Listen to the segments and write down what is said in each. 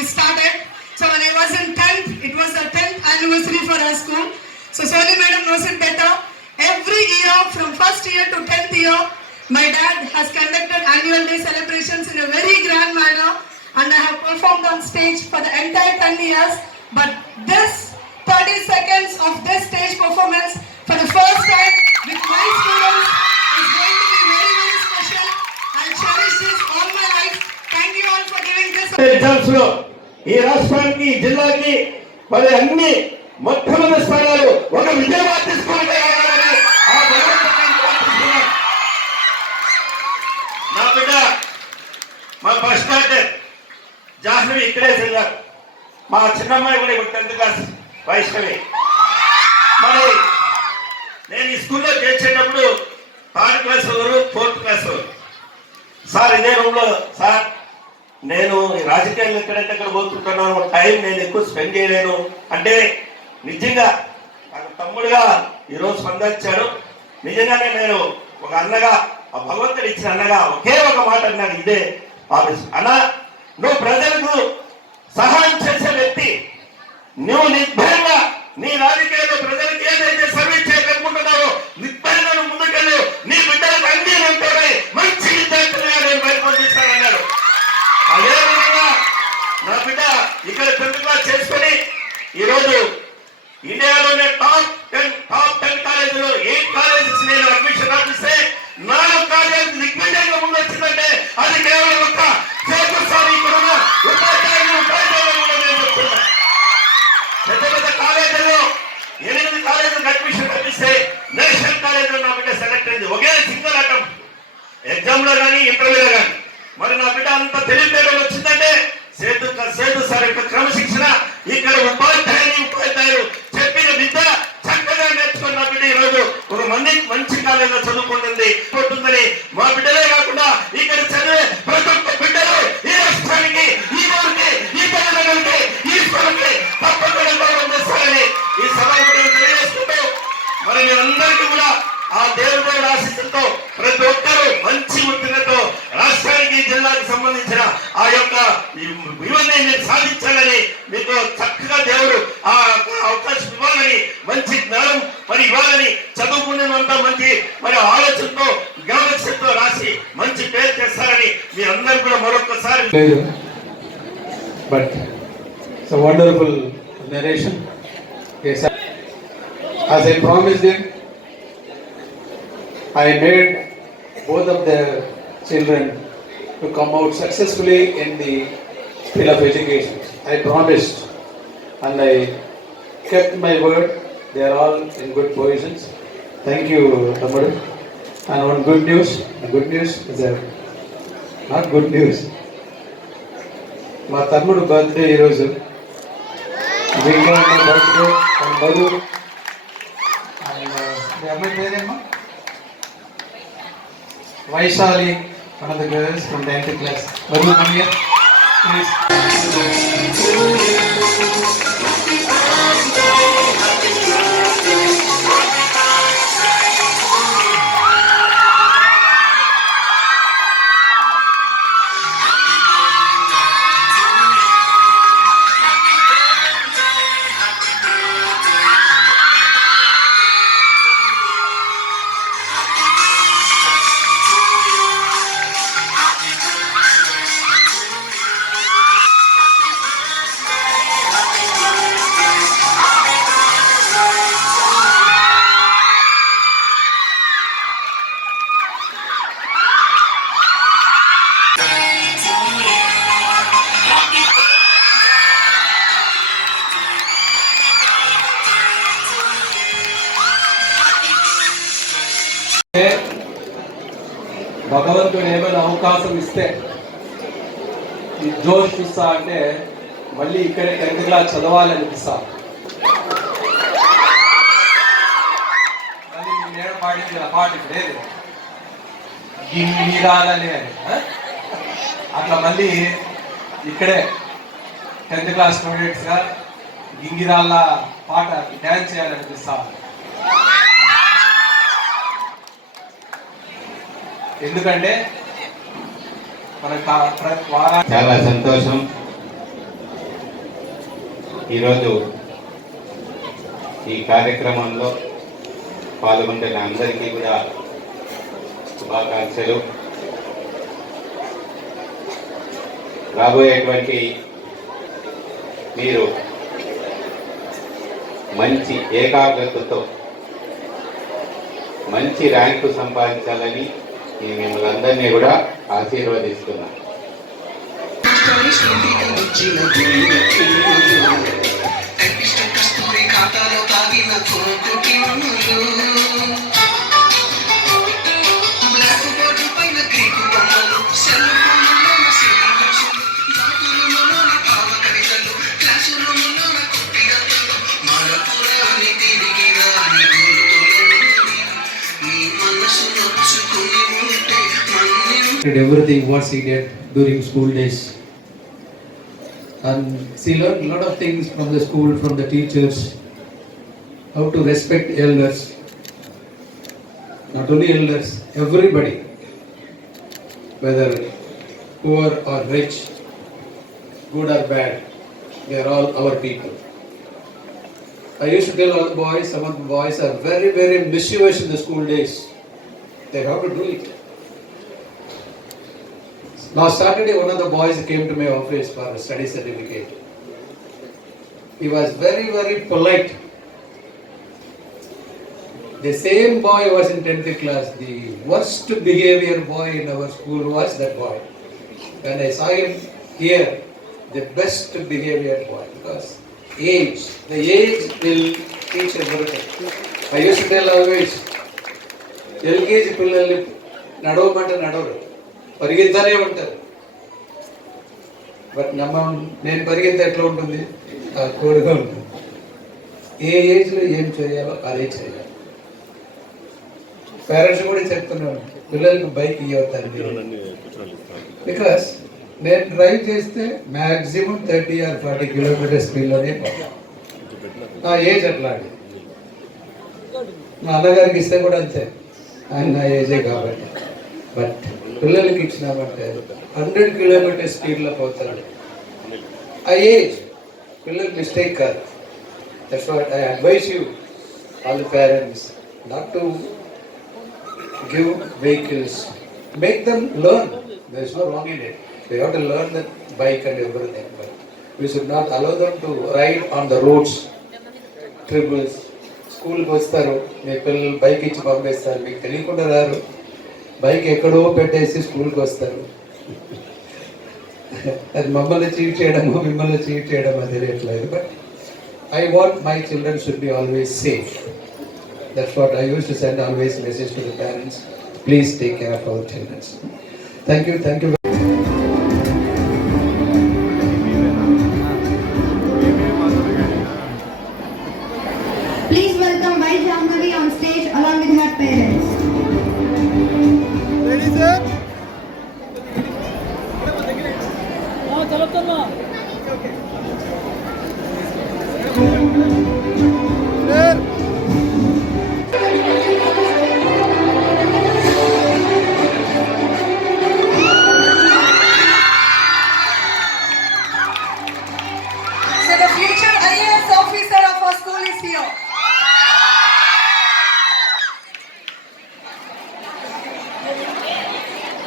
is started. So when I was in 10th, it was the 10th anniversary for our school. So Soli madam knows it better. Every year from first year to 10th year, my dad has conducted annual day celebrations in a very grand manner, and I have performed on stage for the entire 10 years. But this 30 seconds of this stage performance for the first time with my students is going to be very, very special. I'll cherish this all my life. Thank you all for giving this. Exams lo ee rashtraaniki jillaki మరి అన్ని మొట్టమొదటి స్థానాలు ఒక విజయవాడ తీసుకుంటే ఆ భగవంతుని ప్రార్థిస్తున్నాం. నా బిడ్డ మా ఫస్ట్ స్టాండర్డ్ జాహ్నవి ఇక్కడే చదివారు. మా చిన్నమ్మాయి కూడా ఇప్పుడు 10th క్లాస్ వైష్ణవి. మరి నేను ఈ స్కూల్లో చేర్చేటప్పుడు 3rd క్లాస్ వారు 4th క్లాస్ వారు సార్ ఇదే రూమ్లో సార్ నేను రాజకీయాలు ఎక్కడంటే అక్కడ పోతుంటున్నాను, టైం నేను ఎక్కువ స్పెండ్ చేయలేను అంటే నిజంగా నాకు తమ్ముడుగా ఈరోజు స్పందించాడు. నిజంగానే నేను ఒక అన్నగా ఆ భగవంతుడు ఇచ్చిన అన్నగా ఒకే ఒక మాట అన్నాడు, ఇదే ఆఫీస్ అన్న, నువ్వు ప్రజలకు సహాయం చేసే వ్యక్తి, నువ్వు నిర్భయంగా నీ రాజకీయాల్లో ప్రజలకు ఏదైతే సర్వీస్ చేయాలనుకుంటున్నావో నిర్భయంగా నువ్వు ముందుకెళ్ళు, నీ బిడ్డలకు అన్ని ఉంటేనే మంచి విద్యార్థులుగా నేను బయటపడిస్తానన్నాడు. అదేవిధంగా నా బిడ్డ ఇక్కడ 10th క్లాస్ చేసుకొని ఈరోజు ఇండియాలోనే టాప్ 10 కాలేజీలో 8 కాలేజెస్ నేను అడ్మిషన్ ఆపిస్తే 4 కాలేజీలు దిగ్విజయంగా ముందు వచ్చిందంటే అది కేవలం ఒక చేకూర్చాలి. ఇక్కడున్న ఉపాధ్యాయులు నేను చెప్తున్నా. పెద్ద పెద్ద కాలేజీలో 8 కాలేజీలకు అడ్మిషన్ ఆపిస్తే నేషనల్ కాలేజీలో నా బిడ్డ సెలెక్ట్ అయింది ఒకే సింగిల్ అటెంప్ట్ ఎగ్జామ్ లో కానీ ఇంటర్వ్యూలో కానీ. మరి నా బిడ్డ అంత తెలివితేటలు వచ్చిందంటే సేతు సార్ యొక్క క్రమశిక్షణ, ఇక్కడ ఉపాధ్యాయులు చెప్పిన విద్య చక్కగా నేర్చుకుని నా బిడ్డ ఈరోజు ఒక మంచి కాలేజీలో చదువుకుంటుంది ఉంటుందని మా బిడ్డలే కాకుండా ఇక్కడ చదివే ప్రతి ఒక్క బిడ్డలు ఈ రాష్ట్రానికి, ఈ ఊరికి, ఈ తల్లిదండ్రులకి, ఈ స్కూల్కి తప్పకుండా గౌరవం చేస్తారని ఈ సభకు తెలియజేసుకుంటూ మరి మీరందరికీ కూడా ఆ దేవుడి ఆశీస్సులతో ప్రతి ఒక్కరూ మంచి ఉత్తీర్ణతో రాష్ట్రానికి, జిల్లాకి సంబంధించిన ఆ యొక్క ఇవన్నీ మీరు సాధించాలని మీకు చక్కగా దేవుడు ఆ అవకాశం ఇవ్వాలని, మంచి జ్ఞానం మరి ఇవ్వాలని, చదువుకునేంత మంచి మరి ఆలోచనతో జ్ఞాపకశక్తితో రాసి మంచి పేరు చేస్తారని మీ అందరూ కూడా మరొకసారి. But it's a wonderful narration. Yes, as I promised him, I made both of the children to come out successfully in the field of education. I promised and I kept my word. They are all in good positions. Thank you, Tamadu. And one good news. The good news is that not good news. My Tamadu birthday ఈరోజు. ఇంకా my birthday and Madhu and the అమ్మాయి పేరేమ్మా Vaishali, one of the girls from 10th class. Madhu, come here, please. భగవంతుడు ఏమైనా అవకాశం ఇస్తే ఈ జోష్ చూస్తా అంటే మళ్ళీ ఇక్కడే 10th క్లాస్ చదవాలి అనిపిస్తా. మళ్ళీ నేను పాడింది ఆ పాట లేదు గిరిరాలని అట్లా మళ్ళీ ఇక్కడే 10th క్లాస్ స్టూడెంట్స్ గా గింగిరాళ్ళ పాట డ్యాన్స్ చేయాలనిపిస్తా. ఎందుకంటే మన చాలా సంతోషం. ఈరోజు ఈ కార్యక్రమంలో పాల్గొంటున్న అందరికీ కూడా శుభాకాంక్షలు. రాబోయేటువంటి మీరు మంచి ఏకాగ్రతతో మంచి ర్యాంకు సంపాదించాలని నేను మిమ్మల్ని అందరినీ కూడా ఆశీర్వదిస్తున్నాను. Did everything what he did during school days, and she learned a lot of things from the school, from the teachers, how to respect elders. Not only elders, everybody, whether poor or rich, good or bad, they are all our people. I used to tell all the boys, some of the boys are very, very mischievous in the school days. They have to do it. Last Saturday, one of the boys came to my office for a study certificate. He was very, very polite. The same boy was in 10th class. The worst behavior boy in our school was that boy. When I saw him here, the best behavior boy, because the age will teach everything. I used to tell always, LKG పిల్లల్ని నడవమంటే నడవరు, పరిగెత్తనే ఉంటారు. బట్ నేను పరిగెత్తే ఎట్లా ఉంటుంది, కోడిగా ఉంటుంది. ఏ ఏజ్లో ఏం చేయాలో అదే చేయాలి. పేరెంట్స్ కూడా చెప్తున్నాను, పిల్లలకు బైక్ ఇవ్వద్దండి. బికాస్ నేను డ్రైవ్ చేస్తే మ్యాక్సిమం 30 or 40 kilometers స్పీడ్లోనే పోతాను. నా ఏజ్ అట్లాంటి. మా అన్నగారికి ఇస్తే కూడా అంతే, ఆయన నా ఏజే కాబట్టి. బట్ పిల్లలకి ఇచ్చినామంటే 100 kilometers స్పీడ్లో పోతాడు. ఆ ఏజ్ పిల్లలకి మిస్టేక్ కాదు. That's what I advise you all the parents not to give vehicles, make them learn. There is no wrong in it. They have to learn the bike and everything, but we should not allow them to ride on the roads. Triples స్కూల్కి వస్తారు, మీ పిల్లలు బైక్ ఇచ్చి పంపిస్తారు, మీకు తెలియకుండా రారు, బైక్ ఎక్కడో పెట్టేసి స్కూల్కి వస్తారు. అది మమ్మల్ని చీట్ చేయడమో మిమ్మల్ని చీట్ చేయడమో తెలియట్లేదు. But I want my children should be always safe. That's what I use to send always message to the parents. Please take care of our children. Thank you. Thank you. Please welcome Vice Jahnavi on stage along with her parents. So the future IAS officer of our school is here.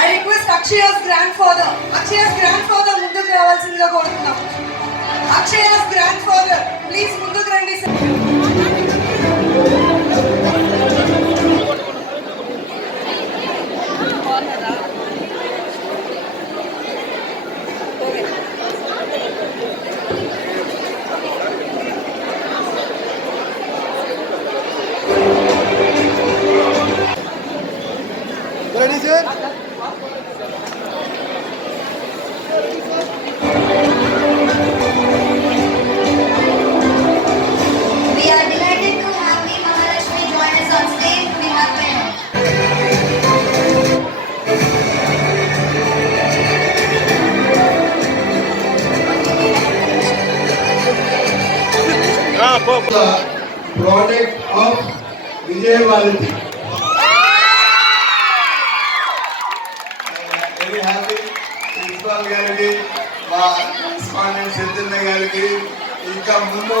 I request Akshaya's grandfather ముందుకు రావాల్సిందిగా కోరుతున్నాం. Akshaya's grandfather, please ముందుకు రండి sir. Ready, sir? We are delighted to have V. Mahalakshmi join us on stage with her parents. Product of Vijay Valenti. Very happy. Principal గారికి, మా correspondent సిద్ధార్థ గారికి, ఇంకా ముందు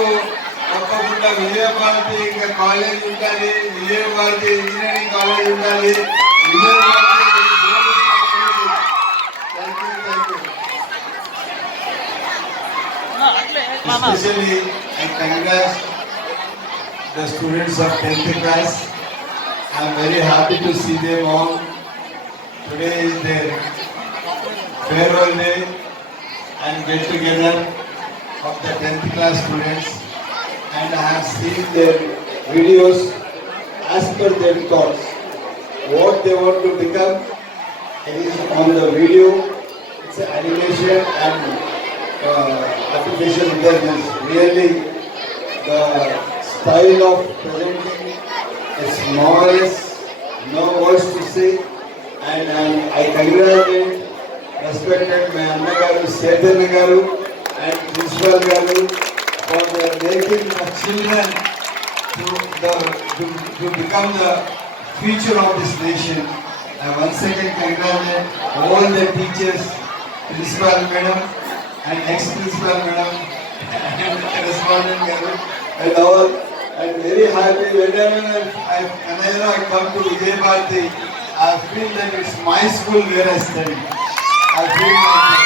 తప్పకుండా విజయభారతి ఇంకా కాలేజ్ ఉండాలి, విజయభారతి ఇంజనీరింగ్ కాలేజ్ ఉండాలి, Vijayabharathi Especially, I congratulate the students of 10th class. I am very happy to see them all. Today is their farewell day and get together of the 10th class students, and I have seen their videos as per their thoughts. What they want to become, it is on the video, it's an animation and artificial intelligence. Really, the style of presenting is marvelous, no words to say, and I congratulate respected my Anna Garu, Chaitanya Garu and Principal Garu for making the children to become the future of this nation. I once again congratulate all the teachers, Principal Madam and ex-Principal Madam and Correspondent Garu and all. I'm very happy whenever I come to Vijay Bharati, I feel that it's my school where I study. I feel like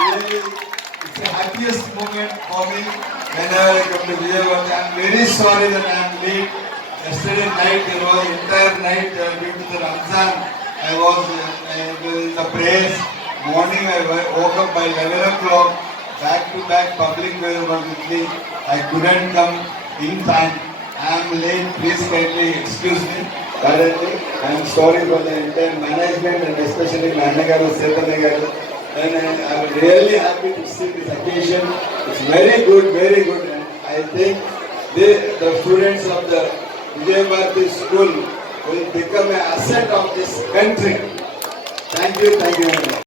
really, it's the happiest moment for me whenever I come to Vijay Bharati. I'm very sorry that I am late. Yesterday night, there was entire night due to the Ramzan. I was in the prayers. Morning I woke up by 11 o'clock. Back to back public prayer was with me. I couldn't come in time. I am late. Please kindly excuse me. Currently, I am sorry for the entire management and especially Nannagaru, Chaitanya Garu. And I am really happy to see this occasion. It's very good, very good. And I think the students of the Vijay Bharati school will become an asset of this country. Thank you very much.